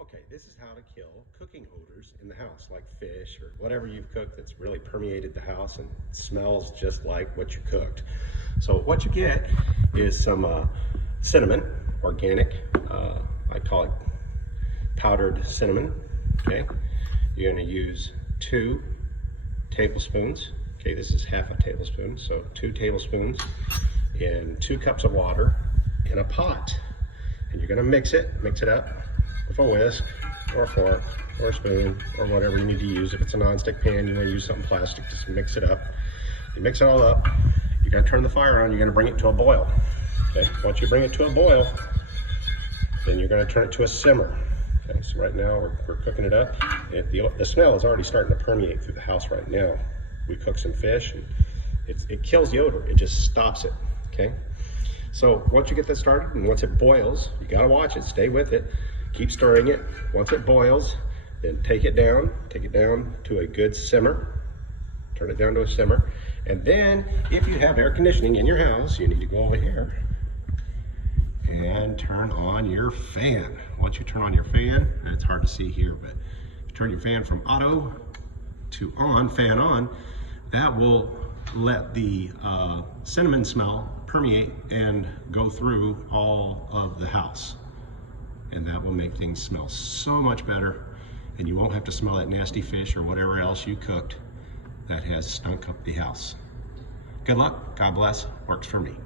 Okay, this is how to kill cooking odors in the house, like fish or whatever you've cooked that's really permeated the house and smells just like what you cooked. So what you get is some cinnamon, organic, I call it powdered cinnamon, okay? You're gonna use 2 tablespoons. Okay, this is half a tablespoon, so 2 tablespoons in 2 cups of water in a pot. And you're gonna mix it up with a whisk or a fork or a spoon or whatever you need to use. If it's a non-stick pan, you wanna use something plastic, just mix it up. You mix it all up, you gotta turn the fire on, you're gonna bring it to a boil. Okay, once you bring it to a boil, then you're gonna turn it to a simmer. Okay, so right now we're cooking it up. The smell is already starting to permeate through the house right now. We cook some fish and it kills the odor, it just stops it, okay? So once you get that started and once it boils, you gotta watch it, stay with it, keep stirring it. Once it boils, then take it down to a good simmer, turn it down to a simmer. And then if you have air conditioning in your house, you need to go over here and turn on your fan. Once you turn on your fan, and it's hard to see here, but you turn your fan from auto to on, fan on, that will let the cinnamon smell permeate and go through all of the house. And that will make things smell so much better, and you won't have to smell that nasty fish or whatever else you cooked that has stunk up the house. Good luck, God bless, works for me.